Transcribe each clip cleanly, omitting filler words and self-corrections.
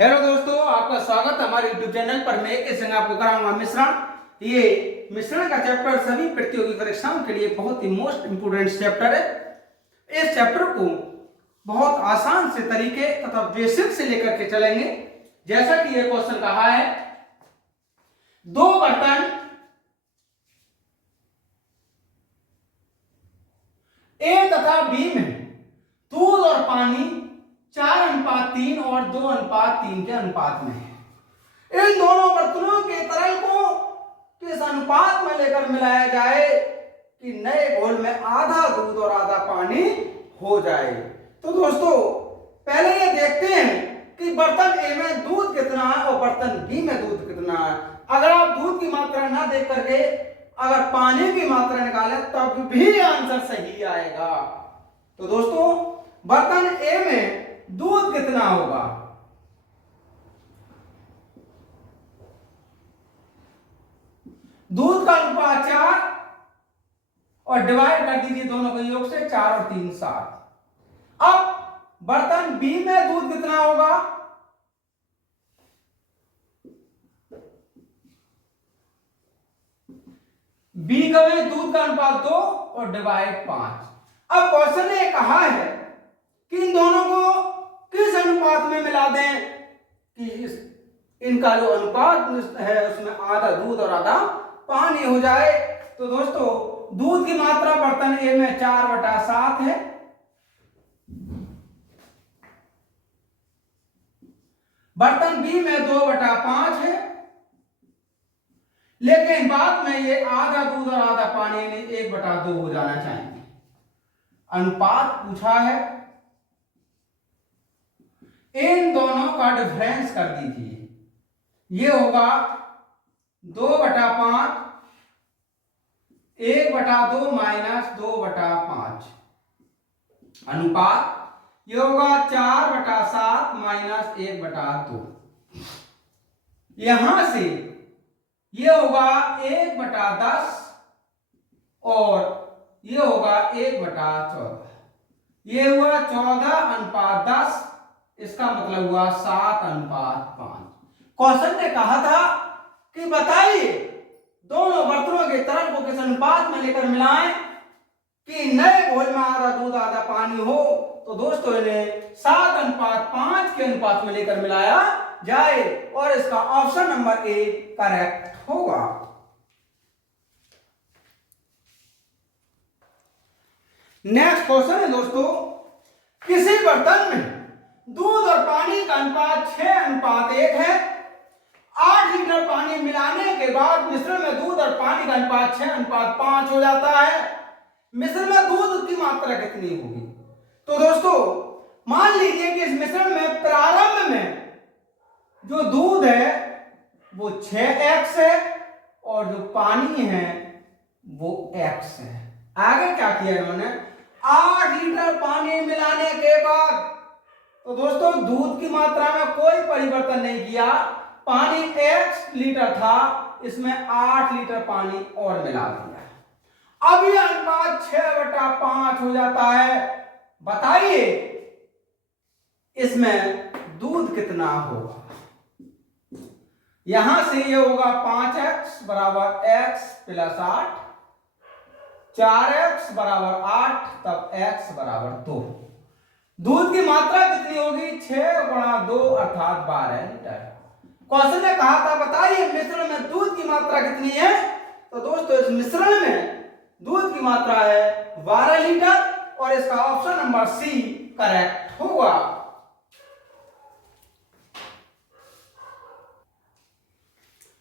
Hello दोस्तों, आपका स्वागत है हमारे YouTube चैनल पर। मैं एक संग आपको कराऊंगा मिश्रण। ये मिश्रण का चैप्टर सभी प्रतियोगी परीक्षाओं के लिए बहुत ही मोस्ट इंपोर्टेंट चैप्टर है। इस चैप्टर को बहुत आसान से तरीके तथा बेसिक से लेकर के चलेंगे। जैसा कि ये क्वेश्चन कहा है, दो बर्तन ए तथा बी में दूध और पानी 4:3 और 2:3 के अनुपात में है। इन दोनों बर्तनों के तरल को किस अनुपात में लेकर मिलाया जाए कि नए घोल में आधा दूध और आधा पानी हो जाए। तो दोस्तों, पहले ये देखते हैं कि बर्तन ए में दूध कितना है और बर्तन बी में दूध कितना है। अगर आप दूध की मात्रा ना देख करके अगर पानी की मात्रा निकालें तब भी आंसर सही आएगा। तो दोस्तों, बर्तन ए में दूध कितना होगा? दूध का अनुपात 4 और डिवाइड कर दीजिए दोनों के योग से, 4 और 3 7। अब बर्तन बी में दूध कितना होगा? बी का में दूध का अनुपात 2 और डिवाइड 5। अब क्वेश्चन ने कहा है कि इन दोनों को किस अनुपात में मिला दें कि इनका जो अनुपात है उसमें आधा दूध और आधा पानी हो जाए। तो दोस्तों, दूध की मात्रा बर्तन ए में 4/7 है, बर्तन बी में 2/5 है, लेकिन बाद में ये आधा दूध और आधा पानी में 1/2 हो जाना चाहिए। अनुपात पूछा है, इन दोनों का डिफरेंस कर दीजिए। ये होगा 2/5 1/2 माइनस 2/5 अनुपात ये होगा 4/7 माइनस 1/2। यहां से ये होगा 1/10 और ये होगा 1/14। ये हुआ 14:10। इसका मतलब हुआ 7:5। क्वेश्चन ने कहा था कि बताइए दोनों बर्तनों के तरल को किस अनुपात में लेकर मिलाएं कि नए घोल में आधा दूध आधा पानी हो। तो दोस्तों, इन्हें 7:5 के अनुपात में लेकर मिलाया जाए और इसका ऑप्शन नंबर ए करेक्ट होगा। नेक्स्ट क्वेश्चन है दोस्तों, किसी बर्तन में दूध और पानी का अनुपात 6:1 है। 8 लीटर पानी मिलाने के बाद मिश्रण में दूध और पानी का अनुपात 6:5 हो जाता है। मिश्रण में दूध की मात्रा कितनी होगी? तो दोस्तों, मान लीजिए कि इस मिश्रण में प्रारंभ में जो दूध है वो 6x है और जो पानी है वो x है। आगे क्या किया इन्होंने? 8 लीटर पानी मिलाने के बाद तो दोस्तों, दूध की मात्रा में कोई परिवर्तन नहीं किया। पानी 1 लीटर था, इसमें 8 लीटर पानी और मिला दिया। अब यह अनुपात 6/5 हो जाता है। बताइए इसमें दूध कितना होगा? यहां से ये होगा 5x बराबर x + 8, 4x बराबर 8, तब x बराबर 2। दूध की मात्रा कितनी होगी? 6/2 अर्थात 12 लीटर। क्वेश्चन ने कहा था बताइए मिश्रण में दूध की मात्रा कितनी है। तो दोस्तों, इस मिश्रण में दूध की मात्रा है 12 लीटर और इसका ऑप्शन नंबर सी करेक्ट होगा।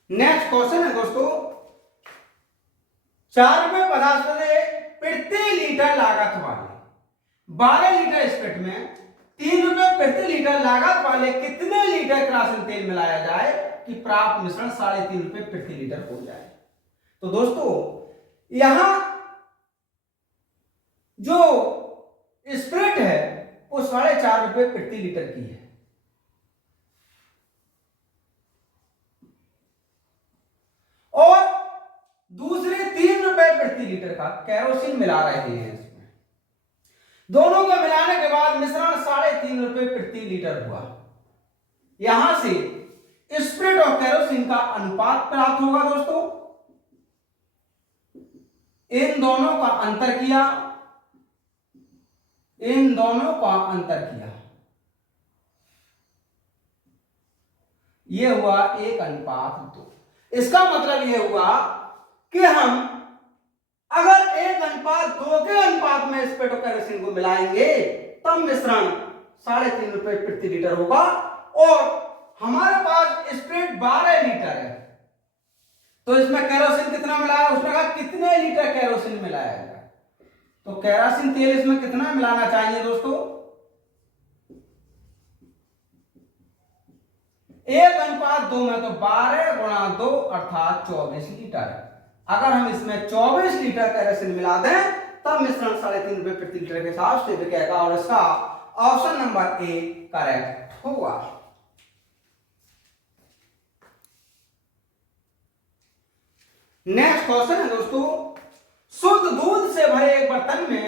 नेक्स्ट क्वेश्चन है दोस्तों, 4.50 रुपए प्रति लीटर लागत वाले 12 लीटर स्प्रिट में 3 रुपए प्रति लीटर लागत वाले कितने लीटर किरासन तेल मिलाया जाए कि प्राप्त मिश्रण 3.5 रुपए प्रति लीटर हो जाए। तो दोस्तों, यहां जो स्प्रिट है वो 4.5 रुपए प्रति लीटर की है और दूसरे 3 रुपए प्रति लीटर का केरोसिन मिला रहे हैं। इसमें दोनों को मिलाने के बाद मिश्रण 3.5 रुपए प्रति लीटर हुआ। यहां से स्प्रिट और केरोसिन का अनुपात प्राप्त होगा दोस्तों। इन दोनों का अंतर किया, इन दोनों का अंतर किया, यह हुआ 1:2। इसका मतलब यह हुआ कि हम अगर 1:2 के अनुपात में स्प्रिट और केरोसिन को मिलाएंगे तब मिश्रण 3.5 रुपए प्रति लीटर होगा। और हमारे पास स्प्रिट 12 लीटर है, तो इसमें केरोसिन कितना मिलाया, उसने कहा कितने लीटर केरोसिन मिलाया जाए। तो केरोसिन तेल इसमें कितना मिलाना चाहिए दोस्तों, 1:2 में तो 12 गुणा 2 अर्थात 24 लीटर। अगर हम इसमें 24 लीटर केरोसिन मिला दें तब मिश्रण 3.5 रुपए प्रति लीटर के हिसाब से बिकेगा, और इसका ऑप्शन नंबर ए करेक्ट होगा। नेक्स्ट क्वेश्चन है दोस्तों, शुद्ध दूध से भरे एक बर्तन में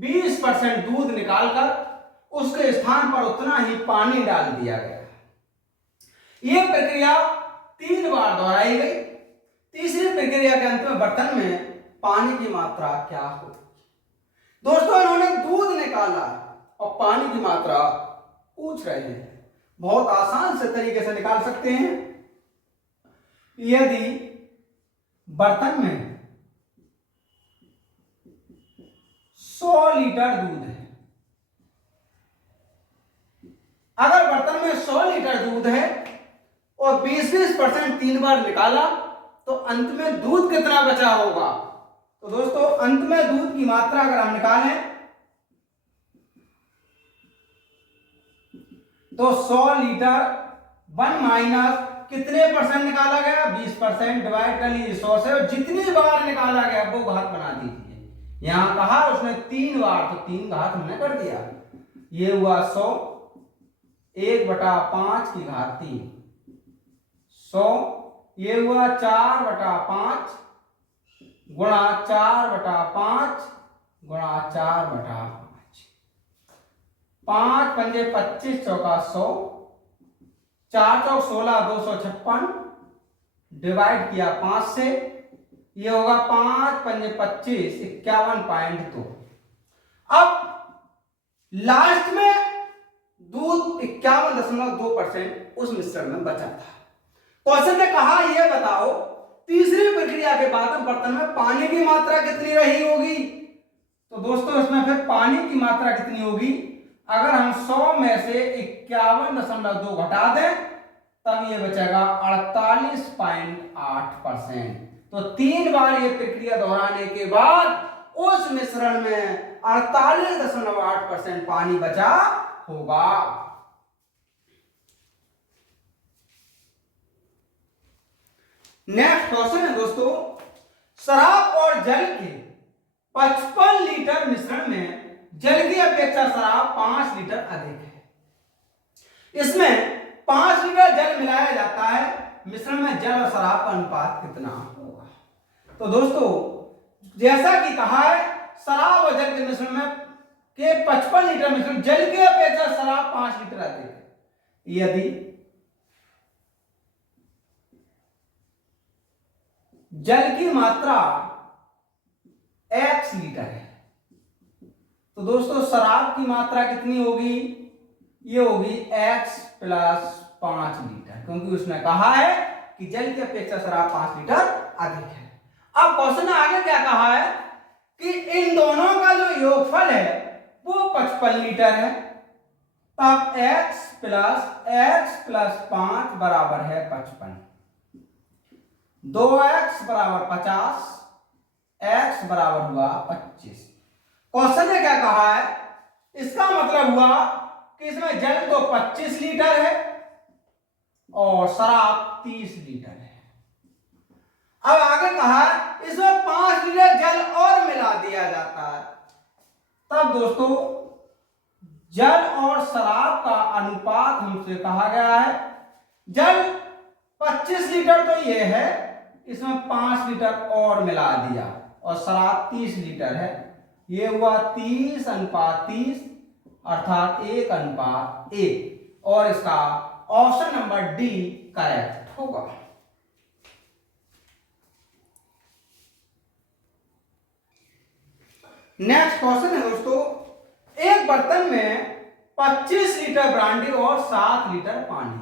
20% दूध निकालकर उसके स्थान पर उतना ही पानी डाल दिया गया। यह प्रक्रिया 3 बार दोहराई गई। तीसरी प्रक्रिया के अंत में बर्तन में पानी की मात्रा क्या होगी। दोस्तों इन्होंने दूध निकाला और पानी की मात्रा पूछ रहे हैं। बहुत आसान से तरीके से निकाल सकते हैं। यदि बर्तन में 100 लीटर दूध है, अगर बर्तन में 100 लीटर दूध है और 20% 3 बार निकाला तो अंत में दूध कितना बचा होगा। तो दोस्तों अंत में दूध की मात्रा अगर हम निकालें तो 100 लीटर 1 माइनस कितने परसेंट निकाला गया, 20%, डिवाइड कर लीजिए 100 से, और जितनी बार निकाला गया वो घात बना दीजिए। यहां कहा उसने 3 बार, तो 3 घात हमने कर दिया। ये हुआ 100, 1/5 की घात 3, 100। ये हुआ 4/5 गुणा 4/5 गुणा 4/5, 5 पंजे 25, चौका 100, 4 चौक 16, 256 डिवाइड किया 5 से, ये होगा 5 पंजे 25, 51.2। अब लास्ट में दूध 51.2% उस मिश्रण में बचा था। क्वेश्चन ने कहा यह बताओ तीसरी प्रक्रिया के बाद बर्तन में पानी की मात्रा कितनी रही होगी। तो दोस्तों इसमें फिर पानी की मात्रा कितनी होगी, अगर हम 100 में से 51.2 घटा दें तब ये बचेगा 48.8%। तो 3 बार ये प्रक्रिया दोहराने के बाद उस मिश्रण में 48.8% पानी बचा होगा। नेक्स्ट क्वेश्चन है दोस्तों, शराब और जल के 55 लीटर मिश्रण में जल की अपेक्षा शराब 5 लीटर अधिक है। इसमें 5 लीटर जल मिलाया जाता है, मिश्रण में जल और शराब का अनुपात कितना होगा। तो दोस्तों जैसा कि कहा है शराब और जल के मिश्रण में के 55 लीटर मिश्रण, जल की अपेक्षा शराब 5 लीटर अधिक है। यदि जल की मात्रा x लीटर है तो दोस्तों शराब की मात्रा कितनी होगी, ये होगी x प्लस 5 लीटर, क्योंकि उसने कहा है कि जल की अपेक्षा शराब 5 लीटर अधिक है। अब क्वेश्चन ने आगे क्या कहा है कि इन दोनों का जो योगफल है वो 55 लीटर है, तब x प्लस 5 बराबर है 55, 2x बराबर 50, x बराबर हुआ 25। क्वेश्चन ने क्या कहा है, इसका मतलब हुआ कि इसमें जल तो 25 लीटर है और शराब 30 लीटर है। अब आगे कहा इसमें 5 लीटर जल और मिला दिया जाता है, तब दोस्तों जल और शराब का अनुपात हमसे कहा गया है, जल 25 लीटर तो ये है, इसमें 5 लीटर और मिला दिया और शराब 30 लीटर है, ये हुआ 30:30 अर्थात 1:1, और इसका ऑप्शन नंबर डी करेक्ट होगा। नेक्स्ट क्वेश्चन है दोस्तों, एक बर्तन में 25 लीटर ब्रांडी और 7 लीटर पानी है।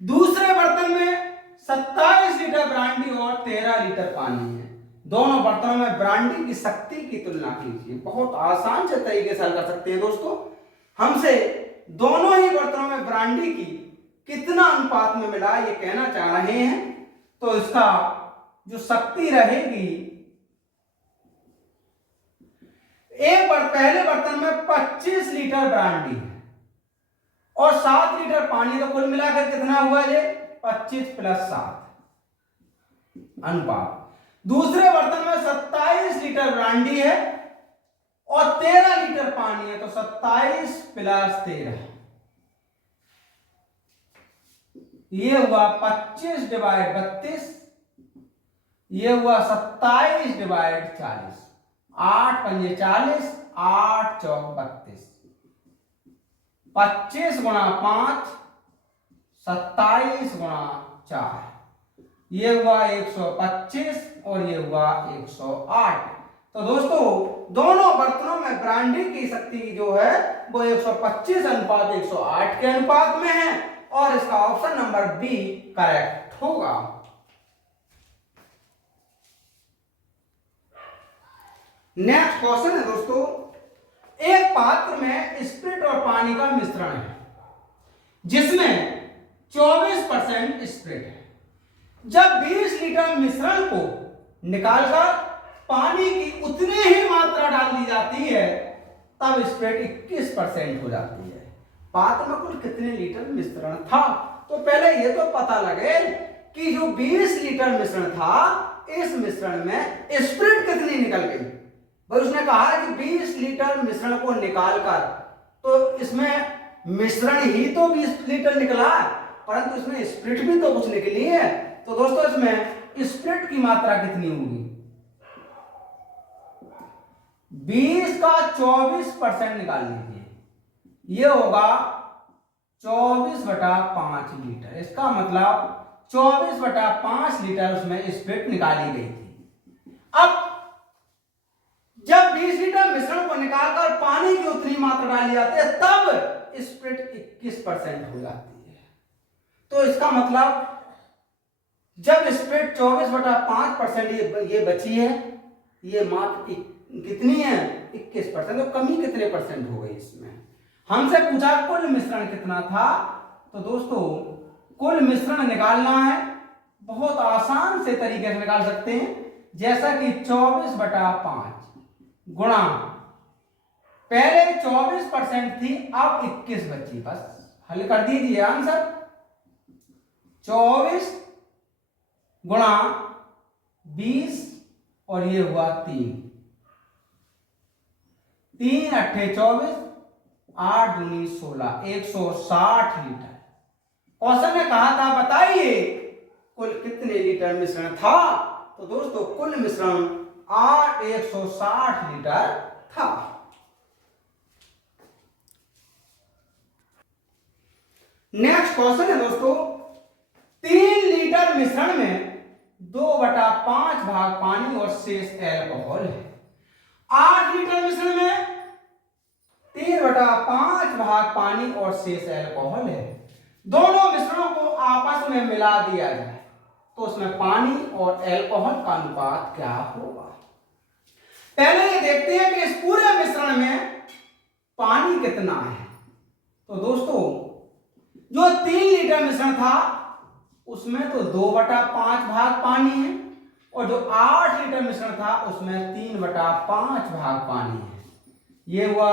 दूसरे बर्तन में 27 लीटर ब्रांडी और 13 लीटर पानी है। दोनों बर्तनों में ब्रांडी की शक्ति की तुलना कीजिए। बहुत आसान से तरीके से हल कर सकते हैं दोस्तों। हमसे दोनों ही बर्तनों में ब्रांडी की कितना अनुपात में मिला ये कहना चाह रहे हैं, तो इसका जो शक्ति रहेगी, एक बार पहले बर्तन में 25 लीटर ब्रांडी है और 7 लीटर पानी, तो कुल मिलाकर कितना हुआ ये 25 + 7 अनुपात। दूसरे बर्तन में 27 लीटर ब्रांडी है और 13 लीटर पानी है, तो 27 + 13, ये हुआ 25/32, ये हुआ 27/40, 8 पंजे 40, 8 चौक 32, 25 × 5 27 × 4, ये हुआ 125 और ये हुआ 108। तो दोस्तों दोनों बर्तनों में ब्रांडी की शक्ति जो है वो 125:108 के अनुपात में है और इसका ऑप्शन नंबर बी करेक्ट होगा। नेक्स्ट क्वेश्चन है दोस्तों, एक पात्र में स्प्रिट और पानी का मिश्रण है जिसमें 24% स्प्रिट है। जब 20 लीटर मिश्रण को निकालकर पानी की उतनी ही मात्रा डाल दी जाती है तब स्प्रिट 21% हो जाती है। पात्र में कुल कितने लीटर मिश्रण था, तो पहले ये तो पता लगे कि जो 20 लीटर मिश्रण था इस मिश्रण में स्प्रिट कितनी निकल गई। भाई उसने कहा कि 20 लीटर मिश्रण को निकालकर, तो इसमें मिश्रण ही तो 20 लीटर निकला है, परंतु इसमें स्प्रिट भी तो कुछ निकली है। तो दोस्तों इसमें स्प्रिट की मात्रा कितनी होगी, 20 का 24% निकाल लीजिए, ये होगा 24/5 लीटर। इसका मतलब 24/5 लीटर उसमें स्प्रिट निकाली गई थी। अब जब 20 लीटर मिश्रण को निकालकर पानी की उतनी मात्रा डाली जाती है तब स्प्रिट 21% हो जाती है। तो इसका मतलब जब स्प्रिट 24/5% ये बची है, ये मात्र कितनी है 21%, तो कमी कितने परसेंट हो गई इसमें। हमसे पूछा कुल मिश्रण कितना था, तो दोस्तों कुल मिश्रण निकालना है, बहुत आसान से तरीके से निकाल सकते हैं। जैसा कि 24/5 गुणा, पहले 24% थी अब 21 बची, बस हल कर दीजिए आंसर। 24 गुणा 20 और ये हुआ 3, 3 × 8 = 24, 8 दूनी 16, 160 लीटर। क्वेश्चन ने कहा था बताइए कुल कितने लीटर मिश्रण था, तो दोस्तों कुल मिश्रण 160 लीटर था। नेक्स्ट क्वेश्चन है दोस्तों, 3 लीटर मिश्रण में 2/5 भाग पानी और शेष एल्कोहल है। 8 लीटर मिश्रण में 3/5 भाग पानी और शेष एल्कोहल है। दोनों मिश्रणों को आपस में मिला दिया जाए तो उसमें पानी और एल्कोहल का अनुपात क्या होगा। पहले ये देखते हैं कि इस पूरे मिश्रण में पानी कितना है। तो दोस्तों जो 3 लीटर मिश्रण था उसमें तो 2/5 भाग पानी है और जो 8 लीटर मिश्रण था उसमें 3/5 भाग पानी है। ये हुआ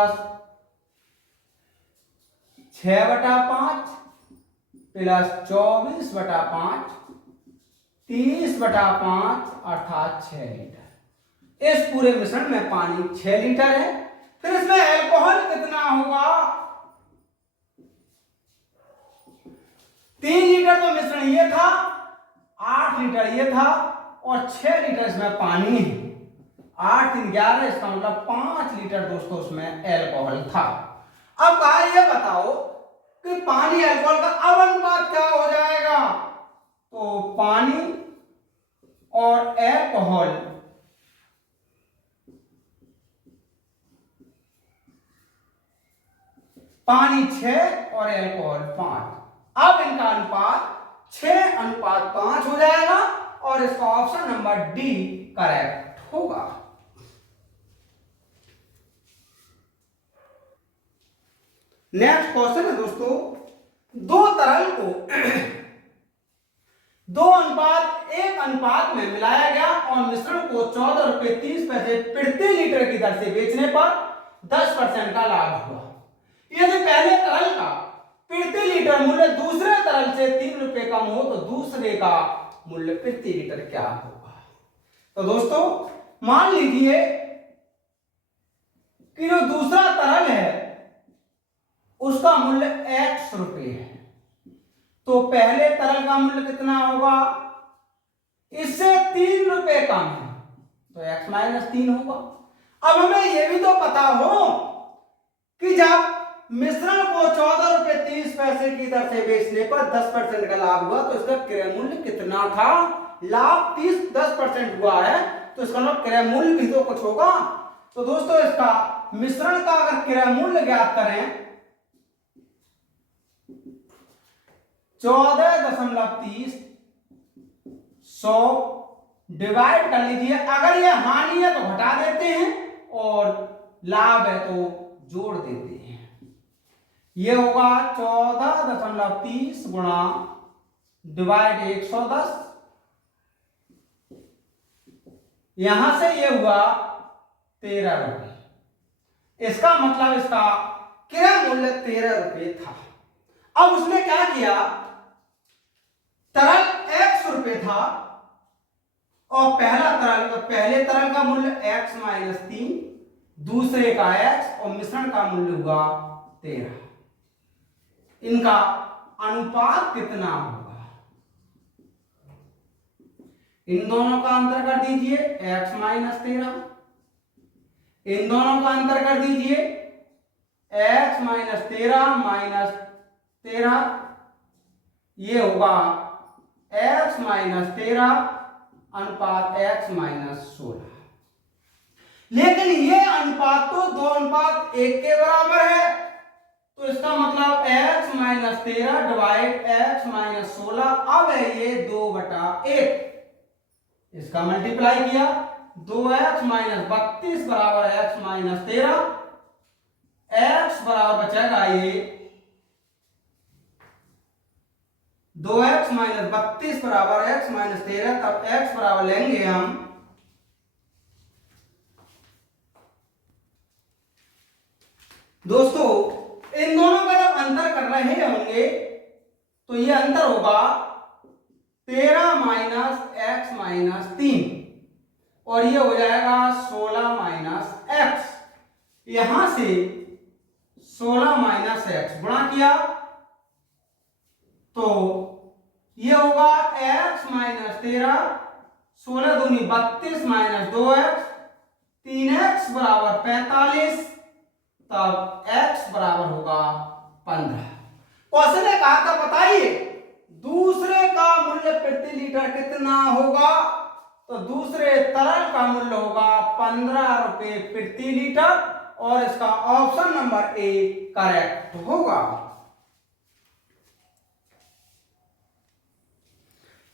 6/5 प्लस 24/5 30/5 अर्थात 6 लीटर। इस पूरे मिश्रण में पानी 6 लीटर है। फिर इसमें एल्कोहल कितना होगा, 3 लीटर तो मिश्रण ये था, 8 लीटर ये था और 6 लीटर इसमें पानी है। 8 3 11, इसका मतलब 5 लीटर दोस्तों उसमें एल्कोहल था। अब कहा ये बताओ कि पानी अल्कोहल का अब अनुपात क्या हो जाएगा, तो पानी और अल्कोहल पानी 6 और अल्कोहल 5। अब इनका अनुपात 6:5 हो जाएगा और इसका ऑप्शन नंबर डी करेक्ट होगा। नेक्स्ट क्वेश्चन है दोस्तों, दो तरल को 2:1 में मिलाया गया और मिश्रण को 14 रुपये 30 पैसे प्रति लीटर की दर से बेचने पर 10% का लाभ हुआ। यदि पहले तरल का प्रति लीटर मूल्य दूसरे तरल से 3 रुपये कम हो तो दूसरे का मूल्य प्रति लीटर क्या होगा। तो दोस्तों मान लीजिए कि जो दूसरा तरल है उसका मूल्य x रुपये है, तो पहले तरल का मूल्य कितना होगा, इससे 3 रुपये कम है तो x - 3 होगा। अब हमें यह भी तो पता हो कि जब मिश्रण को 14 रुपये 30 पैसे की दर से बेचने पर 10% का लाभ हुआ तो इसका क्रय मूल्य कितना था, लाभ 10% हुआ है तो इसका मतलब क्रय मूल्य भी तो कुछ होगा। तो दोस्तों इसका मिश्रण का अगर क्रय मूल्य ज्ञात करें 14.30 100 डिवाइड कर लीजिए, अगर ये हानि है तो घटा देते हैं और लाभ है तो जोड़ देते हैं। ये होगा 14.30 गुणा डिवाइड 110, यहां से ये हुआ 13 रुपये। इसका मतलब इसका क्रय मूल्य 13 रुपये था। अब उसने क्या किया, तरल x रुपये था और पहले तरल का मूल्य x - 3, दूसरे का x और मिश्रण का मूल्य हुआ 13। इनका अनुपात कितना होगा, इन दोनों का अंतर कर दीजिए x - 13, इन दोनों का अंतर कर दीजिए x - 13 - 13, ये होगा x - 13 अनुपात x - 16। लेकिन ये अनुपात तो 2:1 के बराबर है, तो इसका मतलब x - 13 डिवाइड x - 16, अब है ये 2/1, इसका मल्टीप्लाई किया 2x - 32 बराबर x - 13, x बराबर बचेगा ये 2x - 32 बराबर x - 13, तब x बराबर लेंगे हम दोस्तों इन दोनों का जब अंतर कर रहे होंगे तो ये अंतर होगा 13 - x - 3 और ये हो जाएगा 16 - x, यहां से 16 - x गुणा किया तो ये होगा x - 13, 16 दूनी 32 - 2x, 3x बराबर 45, तब x बराबर होगा 15। क्वेश्चन ने कहा था बताइए दूसरे का मूल्य प्रति लीटर कितना होगा, तो दूसरे तरल का मूल्य होगा 15 रुपये प्रति लीटर और इसका ऑप्शन नंबर ए करेक्ट होगा।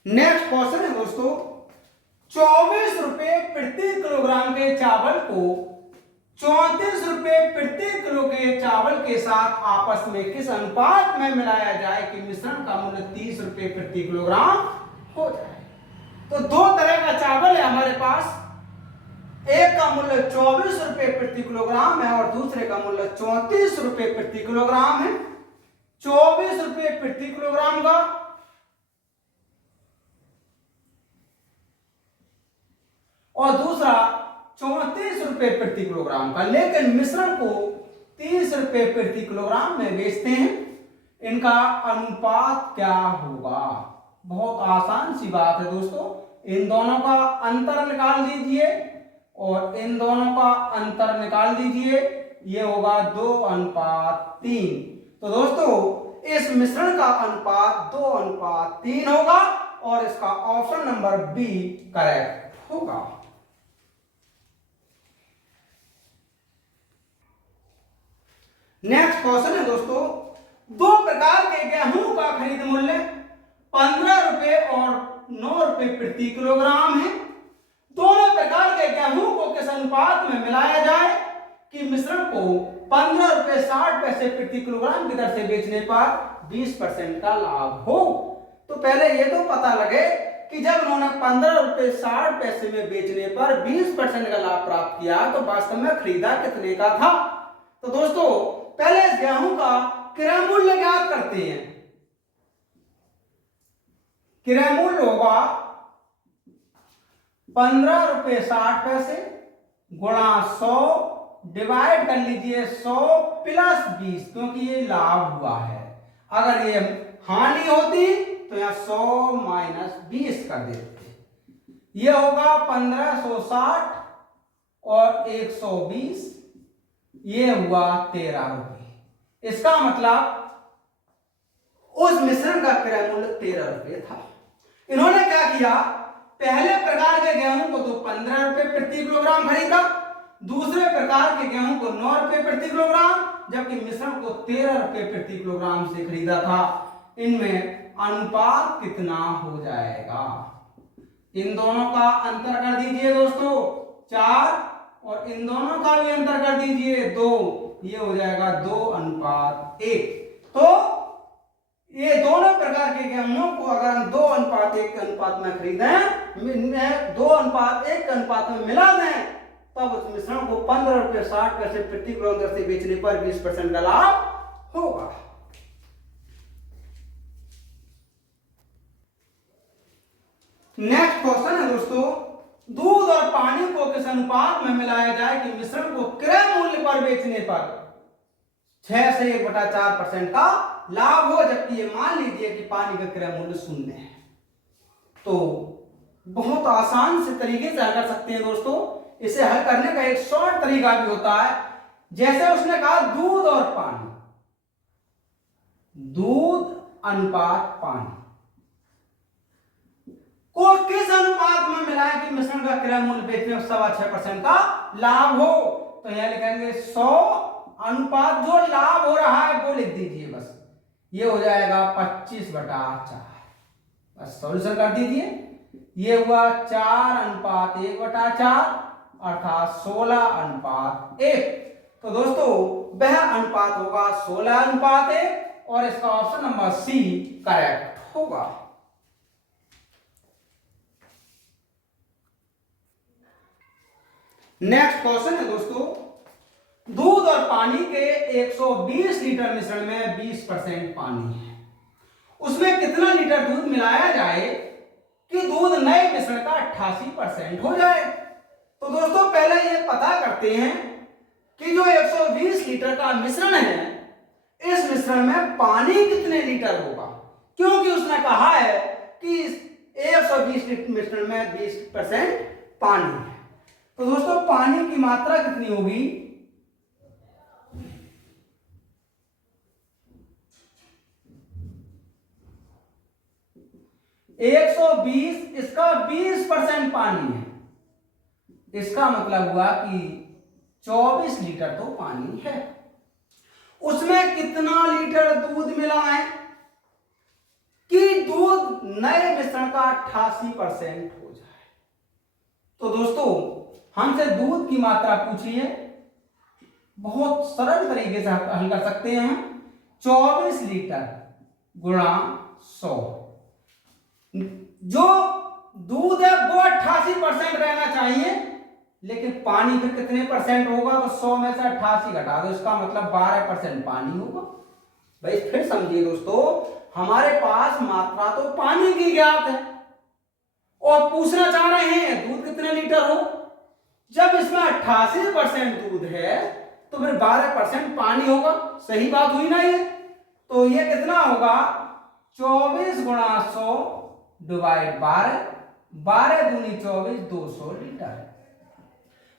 नेक्स्ट क्वेश्चन है दोस्तों, 24 रुपये प्रति किलोग्राम के चावल को 34 रुपये प्रति किलो के चावल के साथ आपस में किस अनुपात में मिलाया जाए कि मिश्रण का मूल्य 30 रुपये प्रति किलोग्राम हो जाए। तो दो तरह का चावल है हमारे पास, एक का मूल्य 24 रुपये प्रति किलोग्राम है और दूसरे का मूल्य 34 रुपये प्रति किलोग्राम है। 24 रुपये प्रति किलोग्राम का और दूसरा 34 रुपये प्रति किलोग्राम का, लेकिन मिश्रण को 30 रुपये प्रति किलोग्राम में बेचते हैं। इनका अनुपात क्या होगा, बहुत आसान सी बात है दोस्तों, इन दोनों का अंतर निकाल दीजिए और इन दोनों का अंतर निकाल दीजिए, ये होगा 2:3। तो दोस्तों इस मिश्रण का अनुपात 2:3 होगा और इसका ऑप्शन नंबर बी करेक्ट होगा। नेक्स्ट क्वेश्चन है दोस्तों, दो प्रकार के गेहूं का खरीद मूल्य 15 रुपए और 9 रुपए प्रति किलोग्राम है। दोनों प्रकार के गेहूं को किस अनुपात में मिलाया जाए कि मिश्रण को 15 रुपए 60 पैसे प्रति किलोग्राम की दर से बेचने पर 20% का लाभ हो। तो पहले ये तो पता लगे कि जब उन्होंने 15 रुपए 60 पैसे में बेचने पर 20% का लाभ प्राप्त किया तो वास्तव में खरीदा कितने का था। तो दोस्तों पहले इस गेहूं का क्रय मूल्य ज्ञात करते हैं। क्रय मूल्य होगा 15 रुपए 60 पैसे गुणा 100 डिवाइड कर लीजिए 100 प्लस 20, क्योंकि ये लाभ हुआ है। अगर ये हानि होती तो यहां 100 माइनस 20 कर देते। ये होगा 1560 और 120, ये हुआ 13 रुपए। इसका मतलब उस मिश्रण का क्रय मूल्य 13 रुपए था। इन्होंने क्या किया, पहले प्रकार के गेहूं को तो 15 रुपए प्रति किलोग्राम खरीदा, दूसरे प्रकार के गेहूं को 9 रुपए प्रति किलोग्राम, जबकि मिश्रण को 13 रुपए प्रति किलोग्राम से खरीदा था। इनमें अनुपात कितना हो जाएगा? इन दोनों का अंतर कर दीजिए दोस्तों 4, और इन दोनों का भी अंतर कर दीजिए 2, ये हो जाएगा 2:1। तो ये दोनों प्रकार के गेहूं को अगर हम 2:1 के अनुपात में खरीदें, 2:1 के अनुपात में मिला दें, तब उस मिश्रण को 15 रुपए 60 पैसे प्रति किलोग्राम दर से बेचने पर 20% का लाभ होगा। नेक्स्ट क्वेश्चन है दोस्तों, दूध और पानी को किस अनुपात में मिलाया जाए कि मिश्रण को क्रय मूल्य पर बेचने पर 6 से 1/4% का लाभ हो, जबकि ये मान लीजिए कि पानी का क्रय मूल्य 0 है। तो बहुत आसान से तरीके से हल कर सकते हैं दोस्तों। इसे हल करने का एक शॉर्ट तरीका भी होता है। जैसे उसने कहा दूध और पानी, दूध अनुपात पानी को किस अनुपात में मिलाएं कि मिश्रण का क्रय मूल्य बेचने में 6.25% का लाभ हो। तो यह लिखेंगे 100 अनुपात जो लाभ हो रहा है वो लिख दीजिए बस, ये हो जाएगा 25/4। बस सॉल्यूशन कर दीजिए। ये हुआ 4:1/4 अर्थात 16:1। तो दोस्तों वह अनुपात होगा 16:1 और इसका ऑप्शन नंबर सी करेक्ट होगा। नेक्स्ट क्वेश्चन है दोस्तों, दूध और पानी के 120 लीटर मिश्रण में 20% पानी है, उसमें कितना लीटर दूध मिलाया जाए कि दूध नए मिश्रण का 88% हो जाए। तो दोस्तों पहले ये पता करते हैं कि जो 120 लीटर का मिश्रण है, इस मिश्रण में पानी कितने लीटर होगा, क्योंकि उसने कहा है कि 120 लीटर मिश्रण में 20% पानी है। तो दोस्तों पानी की मात्रा कितनी होगी? 120, इसका 20% पानी है, इसका मतलब हुआ कि 24 लीटर तो पानी है। उसमें कितना लीटर दूध मिला है कि दूध नए मिश्रण का 88% हो जाए। तो दोस्तों हमसे दूध की मात्रा पूछिए, बहुत सरल तरीके से हल कर सकते हैं। 24 लीटर गुणा 100, जो दूध है वो 88% रहना चाहिए, लेकिन पानी फिर कितने परसेंट होगा? तो 100 में से 88 घटा दो, इसका मतलब 12% पानी होगा। भाई फिर समझिए दोस्तों, हमारे पास मात्रा तो पानी की ज्ञात है और पूछना चाह रहे हैं दूध कितने लीटर हो। जब इसमें 88% दूध है तो फिर 12% पानी होगा, सही बात हुई ना ये। तो ये कितना होगा? 24 गुणा 100 डिवाइड 12, 12 दूनी 24, 200 लीटर।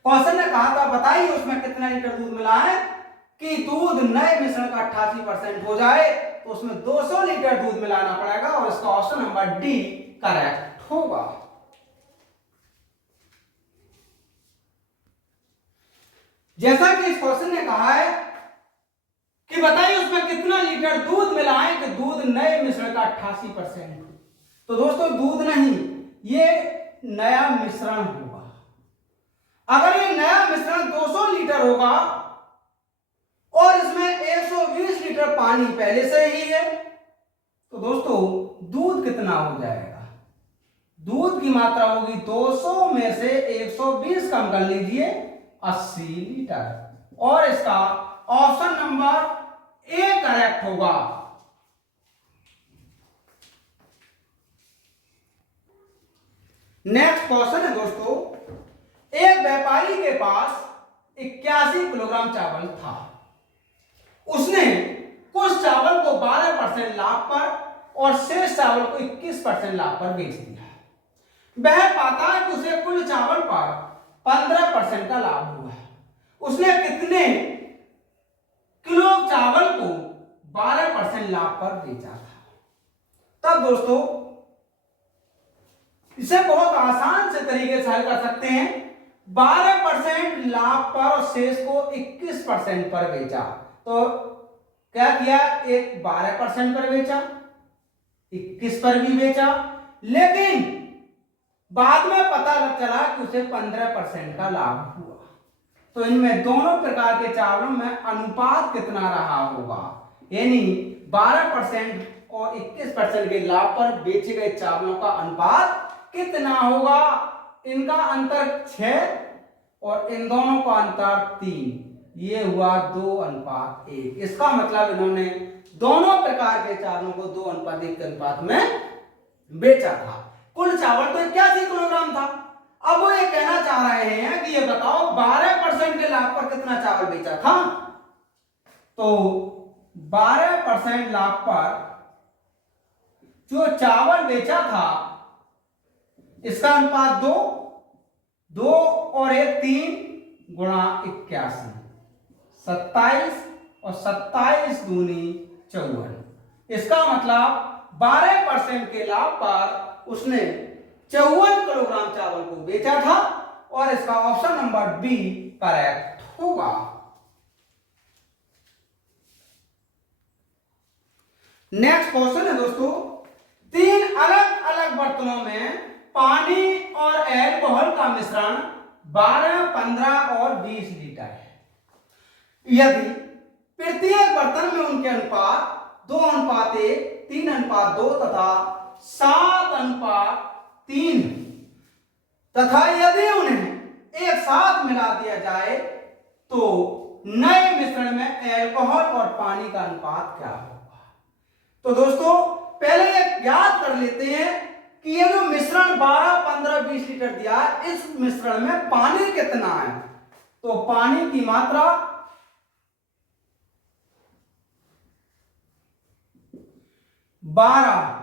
क्वेश्चन ने कहा था बताइए उसमें कितना लीटर दूध मिला है कि दूध नए मिश्रण का 88% हो जाए। तो उसमें 200 लीटर दूध मिलाना पड़ेगा और इसका ऑप्शन नंबर डी करेक्ट होगा। जैसा कि इस क्वेश्चन ने कहा है कि बताइए उसमें कितना लीटर दूध मिलाएं कि दूध नए मिश्रण का 88%। तो दोस्तों दूध नहीं, ये नया मिश्रण होगा। अगर ये नया मिश्रण 200 लीटर होगा और इसमें 120 लीटर पानी पहले से ही है, तो दोस्तों दूध कितना हो जाएगा? दूध की मात्रा होगी 200 में से 120 कम कर लीजिए 80 लीटर और इसका ऑप्शन नंबर ए करेक्ट होगा। नेक्स्ट क्वेश्चन है दोस्तों, एक व्यापारी के पास 81 किलोग्राम चावल था। उसने कुछ चावल को 12% लाभ पर और शेष चावल को 21% लाभ पर बेच दिया। वह पाता है कि उसे कुल चावल पर 15% का लाभ हुआ है। उसने कितने किलो चावल को 12% लाभ पर बेचा था? तब दोस्तों इसे बहुत आसान से तरीके से हल कर सकते हैं। 12% लाभ पर और शेष को 21% पर बेचा, तो क्या किया? एक 12% पर बेचा, 21 पर भी बेचा, लेकिन बाद में पता चला कि उसे 15% का लाभ हुआ। तो इनमें दोनों प्रकार के चावलों में अनुपात कितना रहा होगा? यानी 12% और 21% के लाभ पर बेचे गए चावलों का अनुपात कितना होगा? इनका अंतर 6 और इन दोनों का अंतर 3, ये हुआ 2:1। इसका मतलब इन्होंने दोनों प्रकार के चावलों को 2:1 के अनुपात में बेचा था। कुल चावल तो 81 किलोग्राम था। अब वो ये कहना चाह रहे हैं कि ये बताओ 12% के लाभ पर कितना चावल बेचा था? तो 12% लाभ पर जो चावल बेचा था इसका अनुपात 2 और 1 3 गुणा 81, 27 और 27 दूनी 54। इसका मतलब 12% के लाभ पर उसने 54 किलोग्राम चावल को बेचा था और इसका ऑप्शन नंबर बी करेक्ट होगा। नेक्स्ट क्वेश्चन है दोस्तों, 3 अलग अलग बर्तनों में पानी और अल्कोहल का मिश्रण 12, 15 और 20 लीटर है। यदि प्रत्येक बर्तन में उनके अनुपात 2:1, 3:2 तथा 7:3 तथा यदि उन्हें एक साथ मिला दिया जाए तो नए मिश्रण में अल्कोहल और पानी का अनुपात क्या होगा? तो दोस्तों पहले एक याद कर लेते हैं कि ये जो मिश्रण 12, 15, 20 लीटर दिया है, इस मिश्रण में पानी कितना है? तो पानी की मात्रा 12,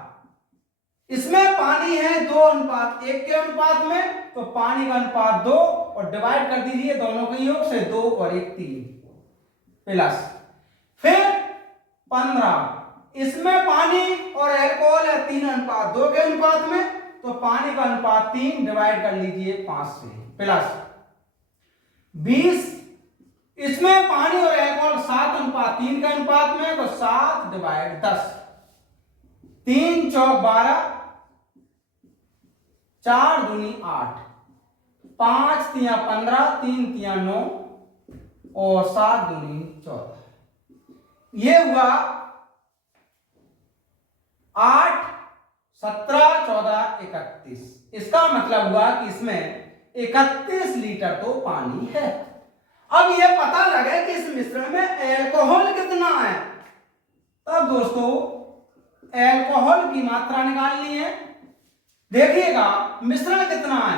इसमें पानी है 2:1 के अनुपात में, तो पानी का अनुपात 2 और डिवाइड कर दीजिए दोनों के योग से, 2 और 1 3 प्लस फिर 15, इसमें पानी और अल्कोहल है 3:2 के अनुपात में, तो पानी का अनुपात 3 डिवाइड कर लीजिए 5 से प्लस 20, इसमें पानी और अल्कोहल 7:3 के अनुपात में, तो 7 डिवाइड 10, 3 चौक 12, 4 दूनी 8, 5 तिया 15, 3 तिया 9 और 7 दूनी 14। ये हुआ 8, 17, 14, 31। इसका मतलब हुआ कि इसमें 31 लीटर तो पानी है। अब यह पता लगे कि इस मिश्रण में अल्कोहल कितना है, तब दोस्तों अल्कोहल की मात्रा निकालनी है। देखिएगा मिश्रण कितना है,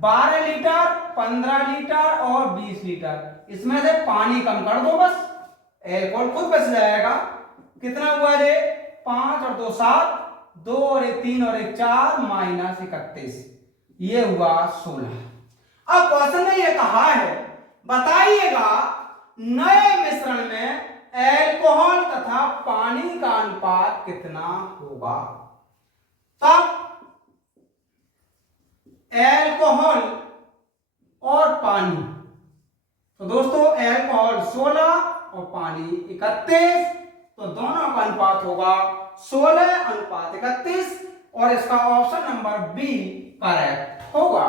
12 लीटर, 15 लीटर और 20 लीटर। इसमें से पानी कम कर दो बस, अल्कोहल खुद बच जाएगा। कितना हुआ रे? 5 और 2 7, 2 और 1 3 और 1 4 माइनस 31, ये हुआ 16। अब क्वेश्चन ने यह कहा है बताइएगा नए मिश्रण में अल्कोहल तथा पानी का अनुपात एल्कोहल और पानी। तो दोस्तों एल्कोहल 16 और पानी 31, तो दोनों का अनुपात होगा 16:31 और इसका ऑप्शन नंबर बी करेक्ट होगा।